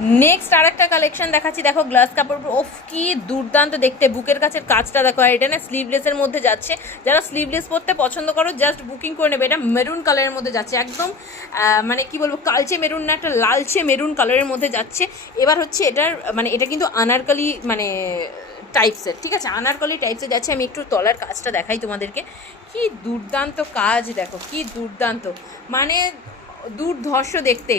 Next আরেকটা collection দেখাচ্ছি, দেখো গ্লাস কাপড়, ওফ কি দুর্দান্ত দেখতে, বুকের কাছের কাজটা দেখো। আর এটা না স্লিভলেসের মধ্যে যাচ্ছে, যারা স্লিভলেস পরতে পছন্দ করো জাস্ট বুকিং করে নেবে। এটা মেরুন কালারের মধ্যে যাচ্ছে, একদম মানে কি বলবো, কালচে মেরুন না, একটা লালচে মেরুন কালারের মধ্যে যাচ্ছে। এবার হচ্ছে এটার মানে এটা কিন্তু আনারকলি মানে টাইপসের, ঠিক আছে, আনারকলি টাইপসের যাচ্ছে। আমি একটু তলার কাজটা দেখাই তোমাদেরকে, কি দুর্দান্ত কাজ দেখো, কি দুর্দান্ত, মানে দুর্ধর্ষ দেখতে।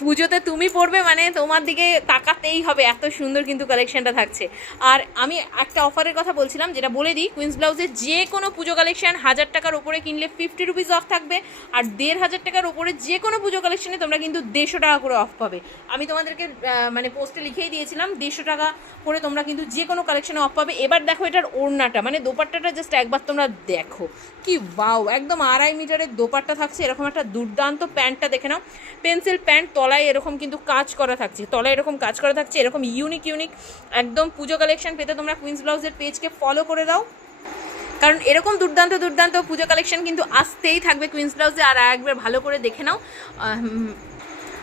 পুজোতে তুমি পরবে মানে তোমার দিকে তাকাতেই হবে, এত সুন্দর কিন্তু কালেকশনটা থাকছে। আর আমি একটা অফারের কথা বলছিলাম, যেটা বলে দিই, কুইন্স ব্লাউজের যে কোনো পুজো কালেকশন 1000 টাকার ওপরে কিনলে 50 রুপিস অফ থাকবে, আর 1500 টাকার ওপরে যে কোনো পুজো কালেকশনে তোমরা কিন্তু 150 টাকা করে অফ পাবে। আমি তোমাদেরকে মানে পোস্টে লিখেই দিয়েছিলাম 150 টাকা করে তোমরা কিন্তু যে কোনো কালেকশনে অফ পাবে। এবার দেখো এটার ওড়নাটা, মানে দোপাট্টাটা জাস্ট একবার তোমরা দেখো, কি ওয়াও, একদম 2.5 মিটারের দোপাট্টা থাকছে, এরকম একটা দুর্দান্ত প্যান্টটা দেখে নাও, পেন্সিল প্যান্ট, তলায় এরকম কিন্তু কাজ করা থাকছে, তলায় এরকম কাজ করা থাকছে, এরকম ইউনিক একদম পুজো কালেকশন পেতে তোমরা কুইন্স ব্লাউজের পেজকে ফলো করে দাও, কারণ এরকম দুর্দান্ত দুর্দান্ত পুজো কালেকশন কিন্তু আসতেই থাকবে কুইন্স ব্লাউজে। আর একবার ভালো করে দেখে নাও।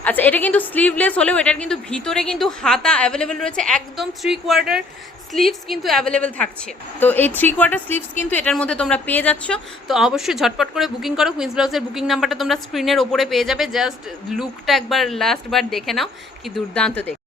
আচ্ছা, এটা কিন্তু স্লিভলেস হলেও এটার কিন্তু ভিতরে কিন্তু হাতা অ্যাভেলেবেল রয়েছে, একদম 3/4 স্লিভস কিন্তু অ্যাভেলেবেল থাকছে। তো এই 3/4 স্লিভস কিন্তু এটার মধ্যে তোমরা পেয়ে যাচ্ছ। তো অবশ্যই ঝটপট করে বুকিং করো। কুইন্স ব্লাউজের বুকিং নাম্বারটা তোমরা স্ক্রিনের ওপরে পেয়ে যাবে, জাস্ট লুকটা একবার লাস্ট বার দেখে নাও, কি দুর্দান্ত দেখ।